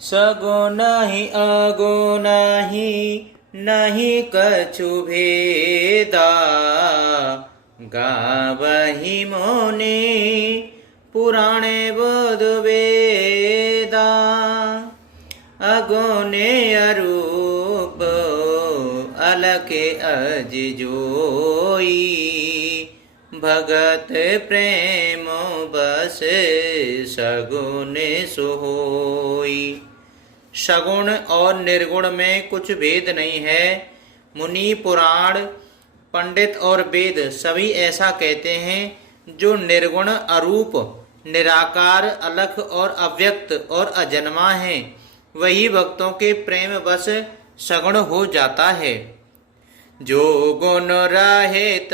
सगुण ही अगुण ही नहीं कछु भेदा। गावहि मुनि पुराणे बुध वेदा। अगुने अरूप अलखे अज जोई। भगत प्रेम बस सगुण सोई। सगुण और निर्गुण में कुछ भेद नहीं है। मुनि, पुराण, पंडित और वेद सभी ऐसा कहते हैं। जो निर्गुण, अरूप, निराकार, अलख और अव्यक्त और अजन्मा है, वही भक्तों के प्रेम वश सगुण हो जाता है। जो गुण रहित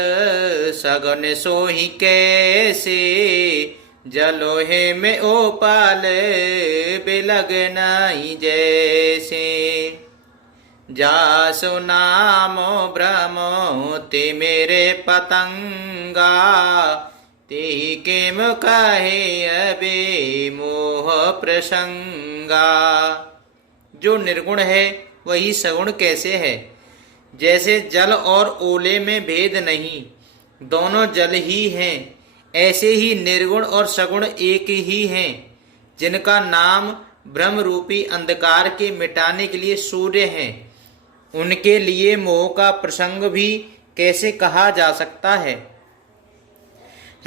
सगुण सोहि कैसे। जलोहे में ओपाल बिलग नहीं जैसे। जासु नामो भ्रमो ते मेरे पतंगा। ते किम कहे अबे मोह प्रसंगा। जो निर्गुण है वही सगुण कैसे है। जैसे जल और ओले में भेद नहीं, दोनों जल ही हैं, ऐसे ही निर्गुण और सगुण एक ही हैं। जिनका नाम ब्रह्म रूपी अंधकार के मिटाने के लिए सूर्य है, उनके लिए मोह का प्रसंग भी कैसे कहा जा सकता है।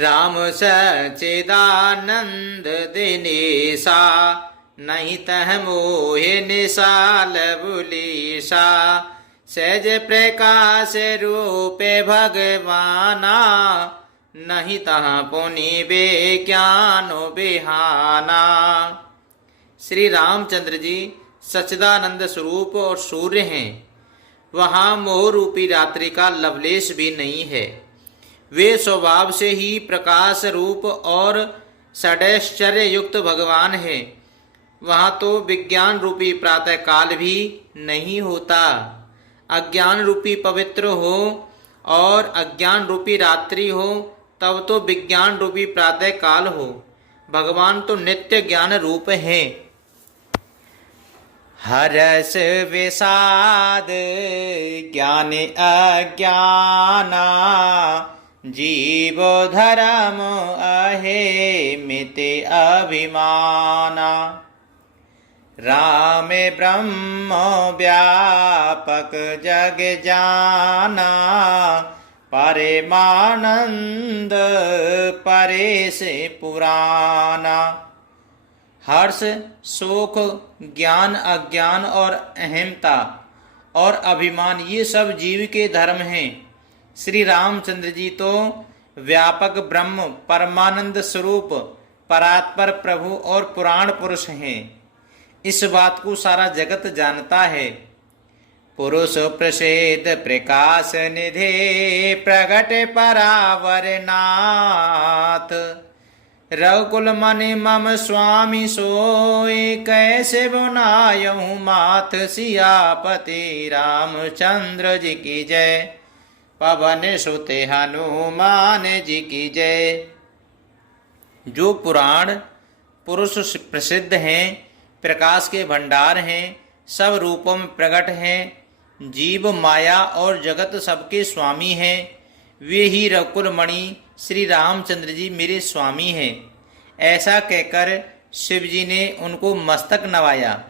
राम सच्चिदानंद दिनेशा। नहीं तह मोहे निशाल बुलीसा। सहज प्रकाश रूपे भगवाना। नहीं तहाँ पुनि बेज्ञानो बेहाना। श्री रामचंद्र जी सच्चिदानंद स्वरूप और सूर्य हैं। वहाँ मोह रूपी रात्रि का लवलेश भी नहीं है। वे स्वभाव से ही प्रकाश रूप और षडैश्चर्य युक्त भगवान है। वहाँ तो विज्ञान रूपी प्रातः काल भी नहीं होता। अज्ञान रूपी पवित्र हो और अज्ञान रूपी रात्रि हो, तब तो विज्ञान रूपी प्रातः काल हो। भगवान तो नित्य ज्ञान रूप है। हरस विषाद ज्ञान अज्ञाना। जीव धर्म अहे मिते अभिमाना। राम ब्रह्म व्यापक जग जाना। परमानंद परेश पुराना। हर्ष, शोक, ज्ञान, अज्ञान और अहमता और अभिमान, ये सब जीव के धर्म हैं। श्री रामचंद्र जी तो व्यापक ब्रह्म, परमानंद स्वरूप, परात्पर प्रभु और पुराण पुरुष हैं। इस बात को सारा जगत जानता है। पुरुष प्रसिद्ध प्रकाश निधे। प्रगट परावर नाथ। रघुकुल मनि मम स्वामी सोई। कैसे बनायहु माथ। सियापति रामचंद्र जी की जय। पवन सुत हनुमान जी की जय। जो पुराण पुरुष प्रसिद्ध हैं, प्रकाश के भंडार हैं, सब रूपों में प्रकट हैं, जीव, माया और जगत सबके स्वामी हैं, वे ही रघुकुल मणि श्री रामचंद्र जी मेरे स्वामी हैं। ऐसा कहकर शिव जी ने उनको मस्तक नवाया।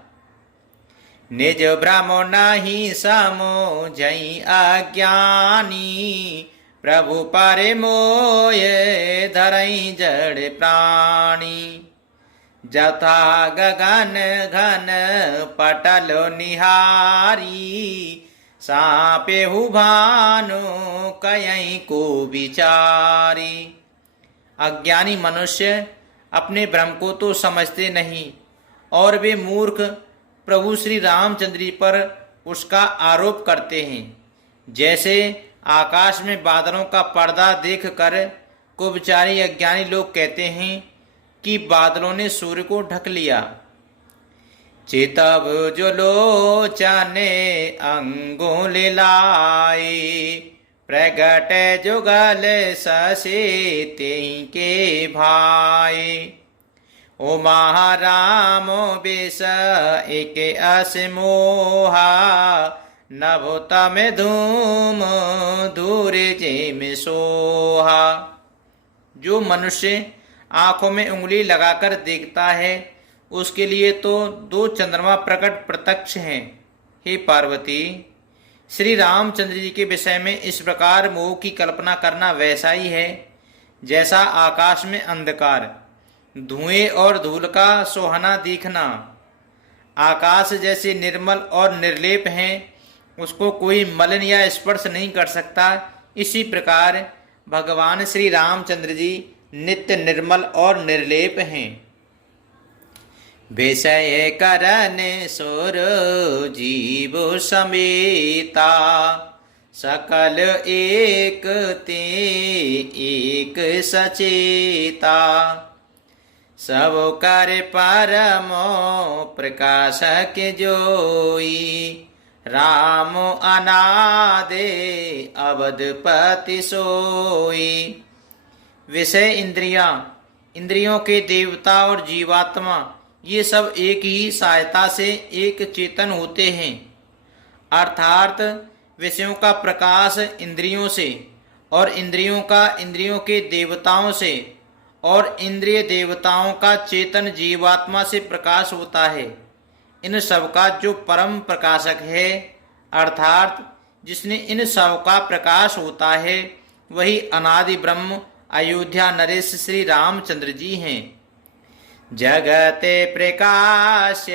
निज भ्रम नहीं समो जई अज्ञानी। प्रभु पारे मोय धरई जड़ प्राणी। जथा गगन घन पटल निहारी। सापेहु भानु कयई को विचारी। अज्ञानी मनुष्य अपने भ्रम को तो समझते नहीं और वे मूर्ख प्रभु श्री रामचंद्र जी पर उसका आरोप करते हैं। जैसे आकाश में बादलों का पर्दा देखकर कुविचारी अज्ञानी लोग कहते हैं कि बादलों ने सूर्य को ढक लिया। चितब जो लोचने अंगुल लाई। प्रगट जुगल ससे तेहि के भाई। उमा रामो बेस एक अस मोहा, नभोता में धूम धूर जेम सोहा। जो मनुष्य आंखों में उंगली लगाकर देखता है उसके लिए तो दो चंद्रमा प्रकट प्रत्यक्ष हैं। हे पार्वती, श्री रामचंद्र जी के विषय में इस प्रकार मोह की कल्पना करना वैसा ही है जैसा आकाश में अंधकार, धुएं और धूल का सोहना दिखना। आकाश जैसे निर्मल और निर्लेप हैं, उसको कोई मलिन या स्पर्श नहीं कर सकता। इसी प्रकार भगवान श्री रामचंद्र जी नित्य निर्मल और निर्लेप हैं। विषय करन सुर जीव समेता, सकल एक ते एक सचेता। सब कर परमो प्रकाशक जोई, राम अनादे अवधपति सोई। विषय इंद्रियों के देवता और जीवात्मा, ये सब एक ही सहायता से एक चेतन होते हैं। अर्थात विषयों का प्रकाश इंद्रियों से और इंद्रियों का इंद्रियों के देवताओं से और इंद्रिय देवताओं का चेतन जीवात्मा से प्रकाश होता है। इन सब का जो परम प्रकाशक है, अर्थात जिसने इन सब का प्रकाश होता है, वही अनादि ब्रह्म अयोध्या नरेश श्री रामचंद्र जी हैं। जगते प्रकाश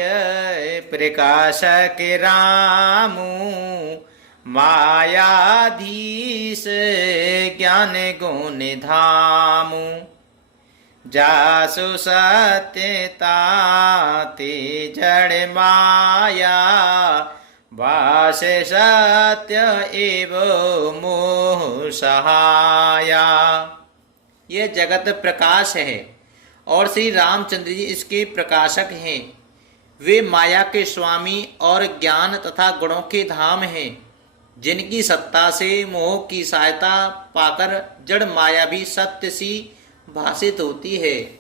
प्रकाशक रामू, मायाधीश ज्ञान गुण धामू। जासु सत्यता ते जड़ माया, वास सत्य एव मोह सहाया। ये जगत प्रकाश है और श्री रामचंद्र जी इसके प्रकाशक हैं। वे माया के स्वामी और ज्ञान तथा गुणों के धाम हैं, जिनकी सत्ता से मोह की सहायता पाकर जड़ माया भी सत्य सी भाषित होती है।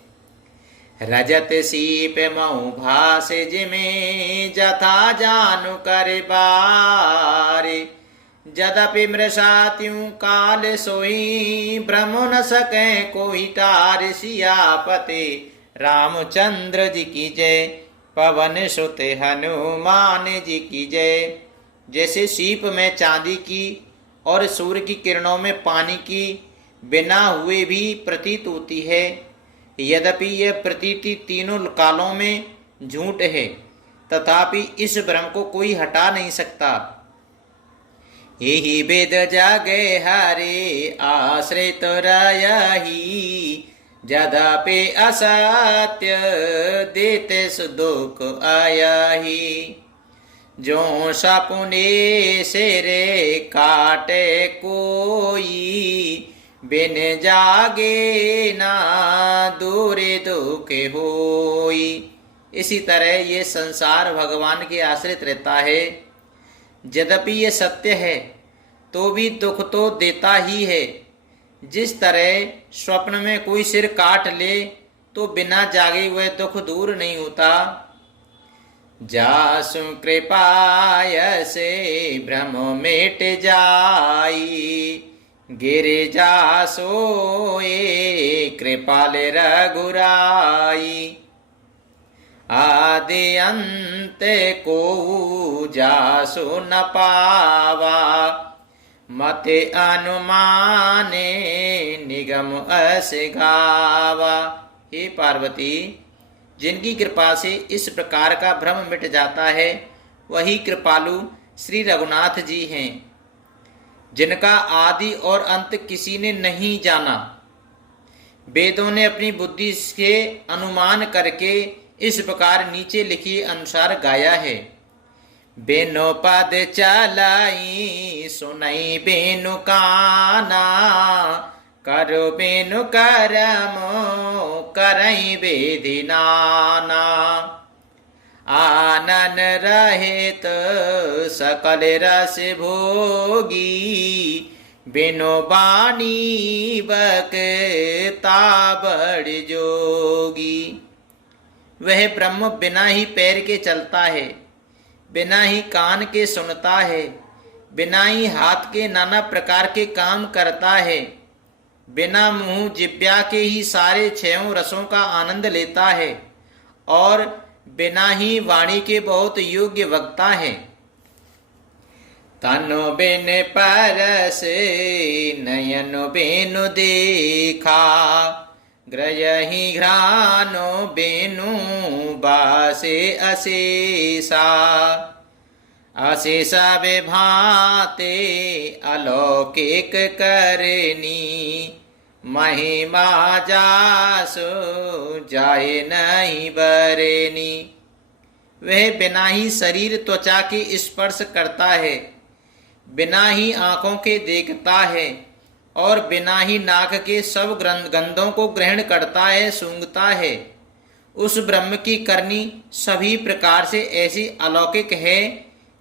रजत सीप मऊ भास जिमे, जथा जानु कर बारे। जदपि मृषात्यूं काल सोई, भ्रमो न सके कोई टार। सियापते रामचंद्र जी की जय, पवन सुत हनुमान जी की जय। जैसे सीप में चांदी की और सूर्य की किरणों में पानी की बिना हुए भी प्रतीत होती है, यद्यपि यह प्रतीति तीनों कालों में झूठ है, तथापि इस भ्रम को कोई हटा नहीं सकता। यही वेद जागे हरे आश्रित रही, जदपि असत्य देते सुदुख आयही। जो सपने सिरे काटे कोई, बिन जागे ना दूरे दुख होई। इसी तरह ये संसार भगवान के आश्रित रहता है। यद्यपि ये सत्य है तो भी दुख तो देता ही है। जिस तरह स्वप्न में कोई सिर काट ले तो बिना जागे हुए दुख दूर नहीं होता। जासु कृपाय से भ्रम मिट जाई, गिर जासोए कृपाल रघुराई। आदि अंत को जासु न पावा, मते अनुमाने निगम अस गावा। हे पार्वती, जिनकी कृपा से इस प्रकार का भ्रम मिट जाता है, वही कृपालु श्री रघुनाथ जी हैं, जिनका आदि और अंत किसी ने नहीं जाना। वेदों ने अपनी बुद्धि से अनुमान करके इस प्रकार नीचे लिखी अनुसार गाया है। बेनो पद चलाई सुनई बेनु काना, करो बेनु करमो करई बेधि नाना। आनन रहित सकल रस भोगी, बिनु बानी बकता बड़ जोगी। वह ब्रह्म बिना ही पैर के चलता है, बिना ही कान के सुनता है, बिना ही हाथ के नाना प्रकार के काम करता है, बिना मुंह जिब्या के ही सारे छयों रसों का आनंद लेता है और बिना ही वाणी के बहुत योग्य वक्ता है। तनु बिन परसे नयन बिनु देखा, ग्रयहि घ्राणो बिनु बासे अशेषा। अशेष विभाते अलौकिक करनी, महिमा जासु जाए नहीं बरेनी। वह बिना ही शरीर त्वचा के स्पर्श करता है, बिना ही आंखों के देखता है और बिना ही नाक के सब गंधों को ग्रहण करता है, सूंघता है। उस ब्रह्म की करनी सभी प्रकार से ऐसी अलौकिक है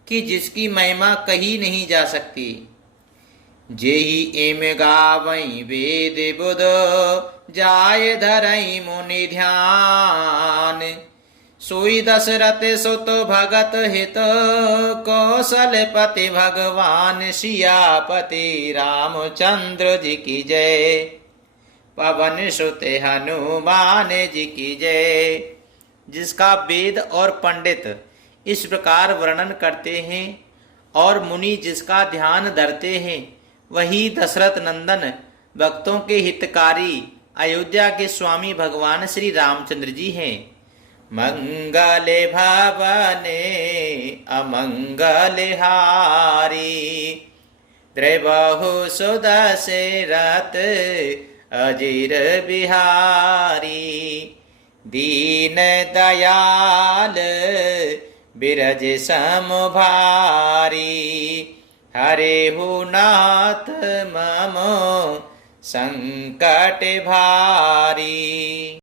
कि जिसकी महिमा कही नहीं जा सकती। जेहि एम गावई वेद बुध, जाय धरई मुनि ध्यान। सोई दशरथ सुत भगत हित, कौशलपति भगवान सियापति रामचंद्र जी की जय। पवन सुत हनुमान जी की जय। जिसका वेद और पंडित इस प्रकार वर्णन करते हैं और मुनि जिसका ध्यान धरते हैं, वही दशरथ नंदन भक्तों के हितकारी अयोध्या के स्वामी भगवान श्री रामचंद्र जी हैं। मंगल भवने अमंगल हारी, द्रवहु सुदशरथ अजीर बिहारी। दीन दयाल बिरज सम भारी, हरेहु नाथ मम संकट भारी।